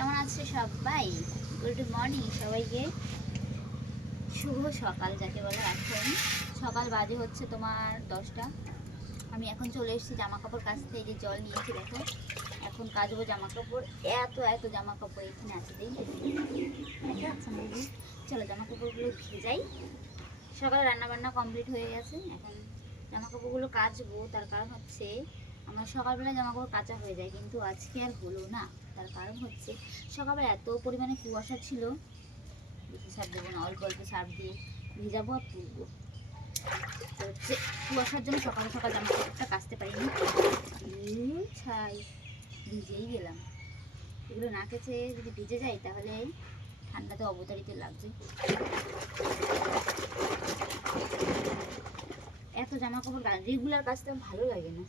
কেমন আছে সবাই? গুড মর্নিং সবাইকে, শুভ সকাল যাকে বলে। এখন সকাল বাজে হচ্ছে তোমার 10টা। আমি এখন চলে এসেছি জামা কাপড় কাচতে। এই যে জল নিয়েছি দেখো, এখন কাচবো জামা কাপড়। এত এত জামা কাপড় এখানে আছে, দেখবে? চলো জামা কাপড়গুলো ভেজাই। সকালে রান্নাবান্না কমপ্লিট হয়ে গেছে, এখন জামা কাপড়গুলো কাচবো। তার কারণ হচ্ছে আমার সকালবেলা জামা কাপড় কাচা হয়ে যায়, কিন্তু আজকে আর হলো না। তার কারণ হচ্ছে সকালবেলা এত পরিমাণে কুয়াশা ছিল, বেশি সার দেবো না, অল্প অল্প সার দিয়ে ভিজাবো আর তুলবো। তো হচ্ছে কুয়াশার জন্য সকাল সকাল জামা কাপড়টা কাচতে পারিনি, ছাই ভিজেই গেলাম। এগুলো না কেচে যদি ভিজে যায় তাহলে ঠান্ডাতে অবতারিত লাগবে। এত জামা কাপড় রেগুলার কাচতে ভালো লাগে না।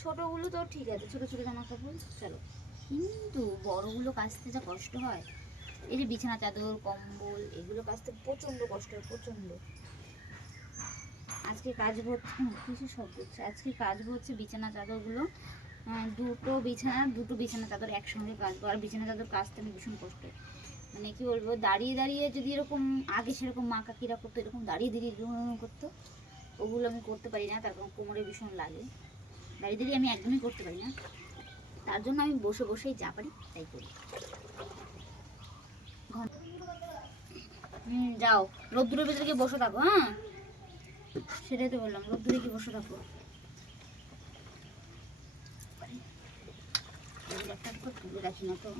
ছোটোগুলো তো ঠিক আছে, ছোটো ছোটো জামা কাপড় চলো, কিন্তু বড়গুলো কাচতে যা কষ্ট হয়। এই যে বিছানা চাদর কম্বল এগুলো কাচতে প্রচণ্ড কষ্ট হয়, প্রচণ্ড। আজকে কাচবো হচ্ছে কিছু শব্দ হচ্ছে, আজকে কাচবো হচ্ছে বিছানা চাদরগুলো। দুটো বিছানা চাদর একসঙ্গে কাচবো। আর বিছানা চাদর কাচতে আমি ভীষণ কষ্ট, মানে কি বলবো, দাঁড়িয়ে দাঁড়িয়ে যদি এরকম আগে সেরকম মা কাকিরা করতো, এরকম দাঁড়িয়ে দাঁড়িয়ে করতো, ওগুলো আমি করতে পারি না। তারপর কোমরে ভীষণ লাগে, দাঁড়িয়ে দাঁড়িয়ে আমি একদমই করতে পারি না। তার জন্য আমি বসে বসেই যা পারি তাই করি। যাও রোদ্দুরের ভেতরে গিয়ে বসে থাকো। হ্যাঁ, সেটাই তো বললাম, রোদ্দুরে গিয়ে বসে থাকো। তুলে রাখি না তো।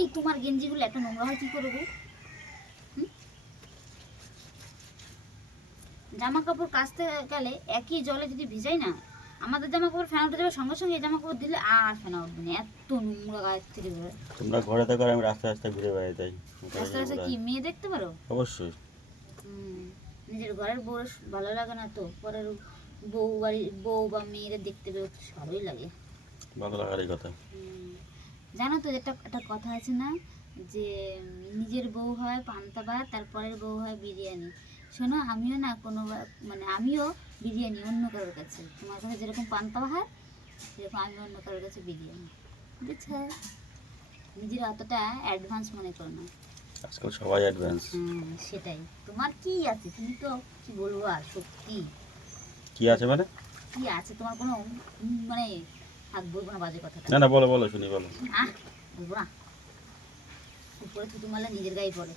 এই তোমার গেঞ্জিগুলো এত নোংরা হয় কি করবো? জামা কাপড় কাচতে গেলে একই জলে যদি ভিজাই না, আমাদের জামা কাপড় ফেনা উঠে যাবে সঙ্গে সঙ্গে, এই জামা কাপড় দিলে আর ফেনা উঠবে না, এত নোংরা গায়ের থেকে বেরোয়। তোমরা ঘরে থাকো, আমি রাস্তায় রাস্তায় ঘুরে বেড়াই, তাই রাস্তা রাস্তা কি মেয়ে দেখতে পারো? অবশ্যই। নিজের ঘরের বউ ভালো লাগে না তো পরের বউ বা মেয়েদের দেখতে বেশ ভালোই লাগে। ভালো লাগারই কথা। জানো তো একটা একটা কথা আছে না, যে নিজের বউ হয় পান্তা ভাত, তারপরের বউ হয় বিরিয়ানি। শোনো, আমিও না মানে আমিও বিরিয়ানি অন্য কারোর কাছে। তোমার কাছে যেরকম পান্তা ভাত, সেরকম আমি অন্য কারোর কাছে বিরিয়ানি। বুঝছো? নিজের অতটা অ্যাডভান্স মনে করো না, আজকাল সবাই অ্যাডভান্স। সেটাই। তোমার কি আছে, তুমি তো কি বলবো, আর সত্যি কি আছে মানে? কি আছে তোমার কোনো মানে থাক, বলবো না বাজে কথা। না না, বলো বলো, শুনি বলো। বলবো না, উপরে থুতু মারলে নিজের গায়ে পড়ে।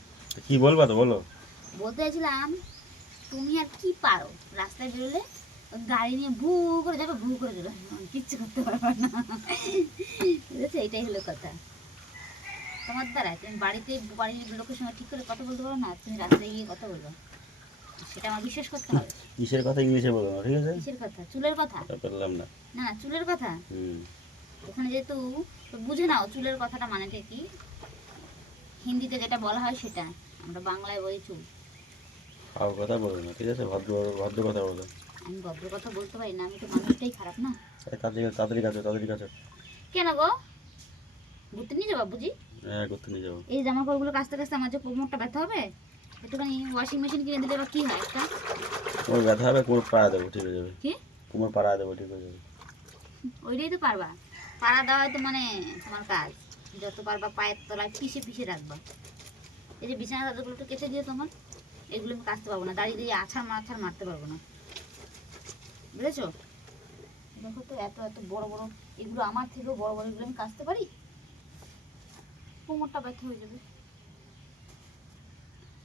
কি বলবা তো বলো। বলতে চাইছিলাম, তুমি আর কি পারো, রাস্তায় বেরোলে গাড়ি নিয়ে ভু করে যাবে, ভু করে যাবে, কিচ্ছু করতে পারবে না। বুঝেছো? এটাই হলো কথা। তোমার দ্বারা তুমি বাড়ির লোকের সঙ্গে ঠিক করে কথা বলতে পারো না, তুমি রাস্তায় গিয়ে কথা বলবো, সেটা আমার বিশ্বাস করতে হবে। কিসের কথা ইংলিশে বলো না, ঠিক আছে? কিসের কথা? চুলের কথা? বললাম না। না না, চুলের কথা। ওখানে যেহেতু বুঝে নাও চুলের কথাটা মানেটা কি। হিন্দিতে যেটা বলা হয় সেটা, আমরা বাংলায় বলি চুল। খাও কথা বলো না, ঠিক আছে? ভদ্র ভদ্র কথা বলো। আমি ভদ্র কথা বলতে পারি না, আমি তো মানুষটাই খারাপ না। তাড়াতাড়ি কাছো, তাড়াতাড়ি কাছো। কেন গো, ঘুরতে নিয়ে যাবো বুঝি? হ্যাঁ, ঘুরতে নিয়ে যাবো। এই জামা কাপড়গুলো কাচতে কাচতে আমার যে কোমরটা ব্যথা হবে, একটুখানি ওয়াশিং মেশিন কিনে দিলে বা কি হয় একটা। কোমর ব্যথা হবে, কোমর পাড়া দেবো, ঠিক হয়ে যাবে। কি? কোমর পাড়া দেবো, ঠিক হয়ে যাবে। ওইটাই তো পারবা, পাড়া দেওয়াই তো মানে তোমার কাজ। যত পারবা পায়ের তলায় পিষে পিষে রাখবা। এই যে বিছানা চাদরগুলো একটু কেচে দিয়ে তোমার, এগুলো আমি কাচতে পারবো না, দাঁড়িয়ে দাঁড়িয়ে আছাড় মারতে পারবো না, বুঝেছো? দেখো তো, এত এত বড় বড় এগুলো, আমার থেকেও বড় বড় এগুলো আমি কাচতে পারি, কোমরটা ব্যথা হয়ে যাবে।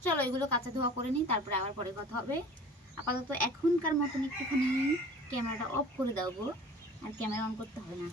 চলো এগুলো কাঁচা ধোয়া করে নিই, তারপরে আবার পরে কথা হবে। আপাতত এখনকার মতন একটুখানি ক্যামেরাটা অফ করে দাও গো, আর ক্যামেরা অন করতে হবে না।